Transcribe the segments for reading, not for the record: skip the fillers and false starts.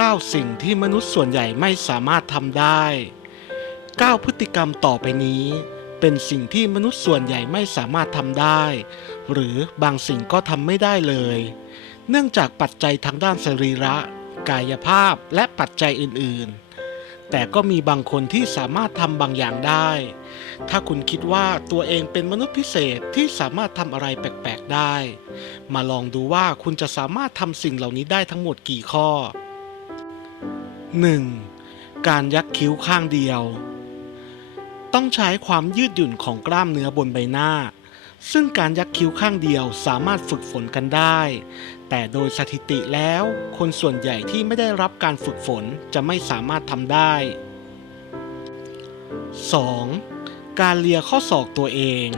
9 สิ่งที่มนุษย์ส่วนใหญ่ไม่สามารถทำได้ 9 พฤติกรรมต่อไปนี้เป็นสิ่งที่มนุษย์ส่วนใหญ่ไม่สามารถทำได้ หรือบางสิ่งก็ทำไม่ได้เลย เนื่องจากปัจจัยทางด้านสรีระ กายภาพ และปัจจัยอื่นๆ แต่ก็มีบางคนที่สามารถทำบางอย่างได้ ถ้าคุณคิดว่าตัวเองเป็นมนุษย์พิเศษที่สามารถทำอะไรแปลกๆได้ มาลองดูว่าคุณจะสามารถทำสิ่งเหล่านี้ได้ทั้งหมดกี่ข้อ 1. การยักคิ้วข้างเดียว ต้องใช้ความยืดหยุ่นของกล้ามเนื้อบนใบหน้า ซึ่งการยักคิ้วข้างเดียวสามารถฝึกฝนกันได้ แต่โดยสถิติแล้ว คนส่วนใหญ่ที่ไม่ได้รับการฝึกฝนจะไม่สามารถทำได้ 2. การเลียข้อศอกตัวเอง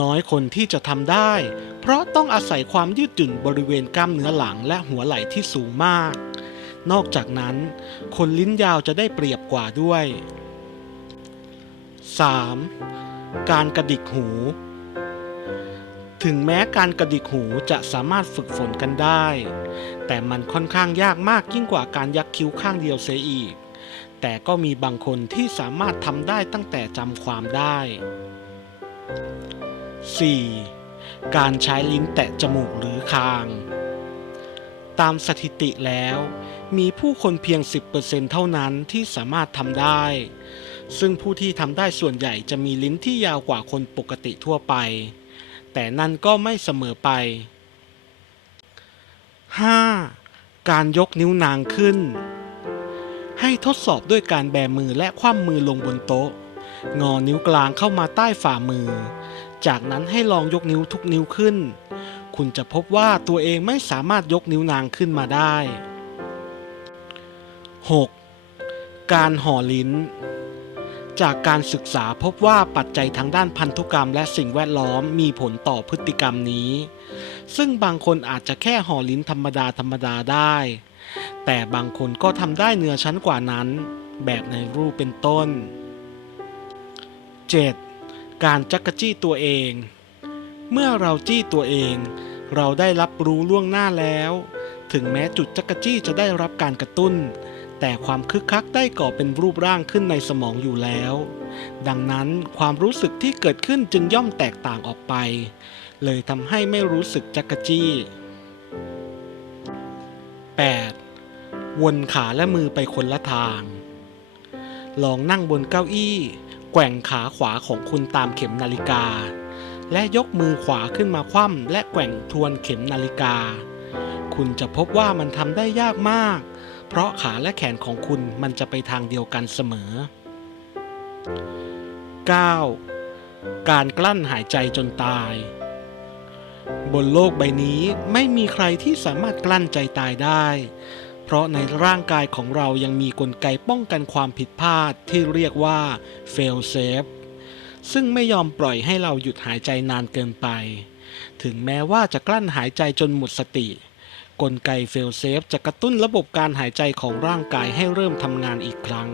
น้อยคนที่จะทำได้ เพราะต้องอาศัยความยืดหยุ่นบริเวณกล้ามเนื้อหลังและหัวไหล่ที่สูงมาก นอกจากนั้น คนลิ้นยาวจะได้เปรียบกว่าด้วย 3. การกระดิกหู ถึงแม้การกระดิกหูจะสามารถฝึกฝนกันได้ แต่มันค่อนข้างยากมากยิ่งกว่าการยักคิ้วข้างเดียวเสียอีก แต่ก็มีบางคนที่สามารถทำได้ตั้งแต่จำความได้ 4. การใช้ลิ้นแตะจมูกหรือคาง ตามสถิติแล้ว มีผู้คนเพียง 10% เท่านั้นที่สามารถทำได้ ซึ่งผู้ที่ทำได้ส่วนใหญ่จะมีลิ้นที่ยาวกว่าคนปกติทั่วไป แต่นั่นก็ไม่เสมอไป 5. การยกนิ้วนางขึ้น ให้ทดสอบด้วยการแบมือและคว่ำมือลงบนโต๊ะ งอนิ้วกลางเข้ามาใต้ฝ่ามือ จากนั้นให้ลองยกนิ้วทุกนิ้วขึ้น คุณจะพบว่าตัวเองไม่สามารถยกนิ้วนางขึ้นมาได้ 6. การห่อลิ้น จากการศึกษาพบว่าปัจจัยทางด้านพันธุกรรมและสิ่งแวดล้อมมีผลต่อพฤติกรรมนี้ ซึ่งบางคนอาจจะแค่ห่อลิ้นธรรมดาได้ แต่บางคนก็ทำได้เหนือชั้นกว่านั้น แบบในรูปเป็นต้น 7. การจักจี้ตัวเอง เมื่อเราจี้ตัวเอง เราได้รับรู้ล่วงหน้าแล้ว ถึงแม้จุดจักจี้จะได้รับการกระตุ้น แต่ความคึกคักได้ก่อเป็นรูปร่างขึ้นในสมองอยู่แล้ว ดังนั้นความรู้สึกที่เกิดขึ้นจึงย่อมแตกต่างออกไป เลยทำให้ไม่รู้สึกจักจี้ 8. วนขาและมือไปคนละทาง ลองนั่งบนเก้าอี้ แกว่งขาขวาของคุณตามเข็มนาฬิกา และยกมือขวาขึ้นมาคว่ำและแกว่งทวนเข็มนาฬิกา คุณจะพบว่ามันทำได้ยากมาก เพราะขาและแขนของคุณมันจะไปทางเดียวกันเสมอ 9. การกลั้นหายใจจนตาย บนโลกใบนี้ไม่มีใครที่สามารถกลั้นใจตายได้ เพราะในร่างกายของเรายังมีกลไกป้องกันความผิดพลาดที่เรียกว่า fail safe ซึ่งไม่ยอมปล่อยให้เราหยุดหายใจนานเกินไป ถึงแม้ว่าจะกลั้นหายใจจนหมดสติ กลไก fail safe จะกระตุ้นระบบการหายใจของร่างกายให้เริ่มทำงานอีกครั้ง